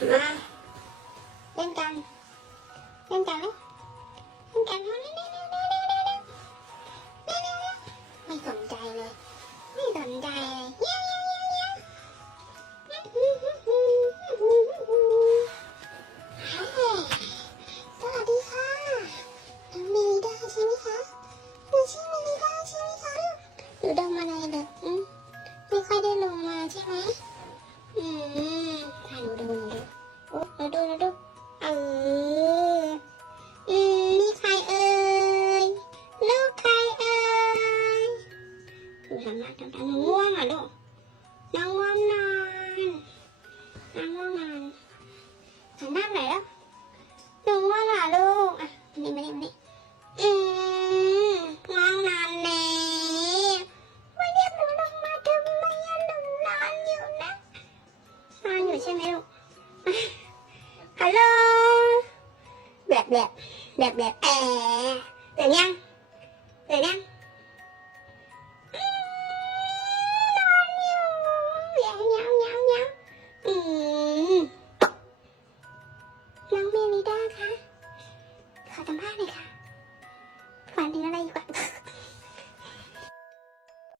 มาเล่นกัน เล่นกันเลยเล่นกันเร็วเร็วเร็วเร็วเร็วไม่สนใจเลย ไม่สนใจเลยเย้เย้เย้เย้สวัสดีค่ะน้องมิลิดาใช่ไหมคะหนูชื่อมิลิดาใช่ไหมคะหนูดมอะไรเด็กไม่ค่อยได้ลงมาใช่ไหมอืม ดูนูดูเอออืมนี่ใครเอ่ยลูกใครเอ่ยดูทำหน้าทำตาหนูง่วงเหรอลูกน้องง่วงนอนน้องง่วงนอนหันหน้าไหนแล้วหนูง่วงเหรอลูกอะมานี่มานี่มานี่อืมง่วงนอนแล้วมาเรียกหนูลงมาทำไมอะหนูนอนอยู่นะนอนอยู่ใช่ไหมลูก ฮัลโหลแบบแบบแบบแบบแอะตื่นยังตื่นยังน้องเมลิดาคะขอสัมภาน่อยค่ะฝันดีอะไรอีกบ้าง